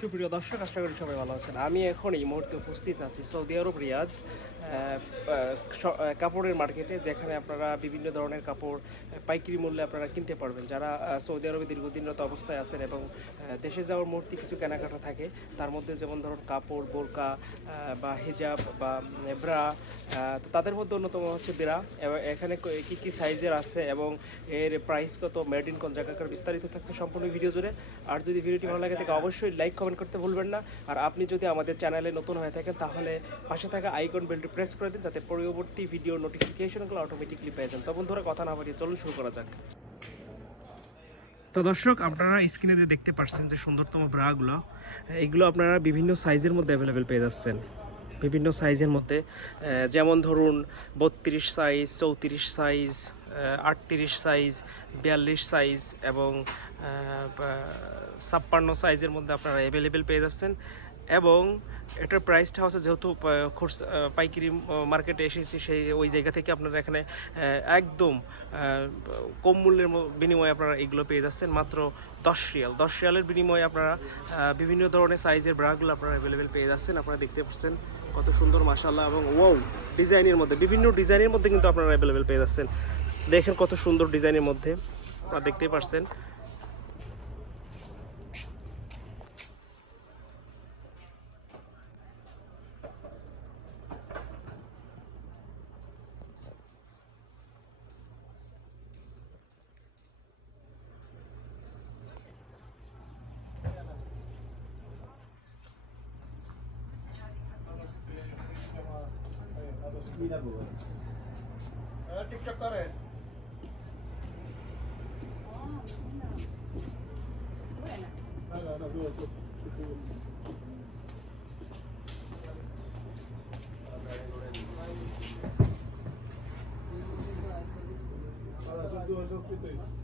সুপ্রিয় দর্শক, আশা করি সবাই ভালো আছেন। আমি এখন এই মুহূর্তে উপস্থিত আছি সৌদি আরব, রিয়াদ। কাপড়ের মার্কেটে, যেখানে আপনারা বিভিন্ন ধরনের কাপড় পাইকারি মূল্যে আপনারা কিনতে পারবেন। যারা সৌদি আরবে দীর্ঘদিনরত অবস্থায় আছেন এবং দেশে যাওয়ার মুহূর্তে কিছু কেনাকাটা থাকে, তার মধ্যে যেমন ধরুন কাপড়, বোরকা বা হিজাব বা ব্রা তো তাদের মধ্যে অন্যতম হচ্ছে ব্রা। এবং, এখানে কী, কি কি সাইজের আছে এবং এর প্রাইস কত মেড ইন কোন জায়গাকার বিস্তারিত থাকছে সম্পূর্ণ ভিডিও জুড়ে। আর যদি ভিডিওটি ভালো লাগে থাকে অবশ্যই লাইক কমেন্ট করতে ভুলবেন না। আর আপনি যদি আমাদের চ্যানেলে নতুন হয়ে থাকেন, তাহলে পাশে থাকা আইকন বেলটি প্রেস করে দিন, যাতে পরবর্তী ভিডিও নোটিফিকেশনগুলো অটোমেটিকলি পেয়ে যান। তখন ধরে কথা না বাড়িয়ে চলুন, শুরু করা যাক। তো দর্শক, আপনারা স্ক্রিনে দিয়ে দেখতে পাচ্ছেন যে সুন্দরতম ব্রাগুলো, এগুলো আপনারা বিভিন্ন সাইজের মধ্যে অ্যাভেলেবেল পেয়ে যাচ্ছেন। বিভিন্ন সাইজের মধ্যে যেমন ধরুন, বত্রিশ সাইজ চৌত্রিশ সাইজ আটত্রিশ সাইজ বিয়াল্লিশ সাইজ এবং ছাপ্পান্ন সাইজের মধ্যে আপনারা অ্যাভেলেবেল পেয়ে যাচ্ছেন। এবং এটার প্রাইসটা হচ্ছে যেহেতু আহ, পাইকারি মার্কেটে এসেছি সেই ওই জায়গা থেকে আপনারা এখানে একদম কম মূল্যের বিনিময়ে আপনারা এগুলো পেয়ে যাচ্ছেন। মাত্র দশ রিয়াল। দশ রিয়ালের বিনিময়ে আপনারা বিভিন্ন ধরনের সাইজের ব্রাগুলো আপনারা অ্যাভেলেবেল পেয়ে যাচ্ছেন। আপনারা দেখতে পাচ্ছেন কত সুন্দর মাসাল্লাহ এবং ওয়াও ডিজাইনের মধ্যে বিভিন্ন ডিজাইনের মধ্যে কিন্তু আপনারা অ্যাভেলেবেল পেয়ে যাচ্ছেন। দেখেন কত সুন্দর ডিজাইনের মধ্যে আপনারা দেখতেই পাচ্ছেন টিকটক করে। Duas, eu fui dois.